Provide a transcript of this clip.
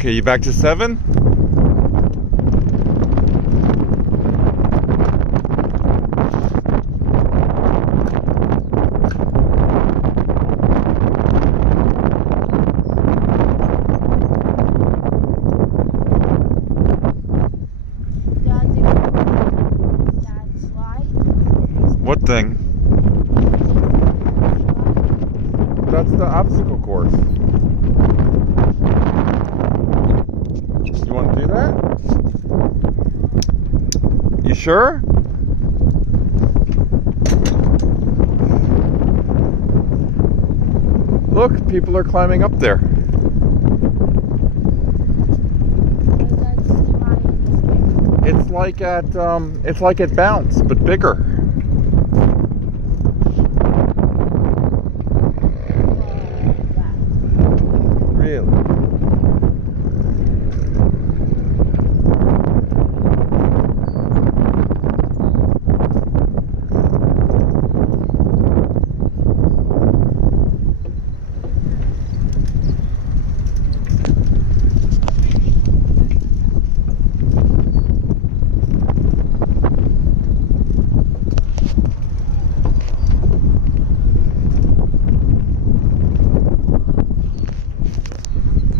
Okay, you back to 7? What thing? That's the obstacle course. You want to do that? You sure? Look, people are climbing up there. It's like at Bounce, but bigger.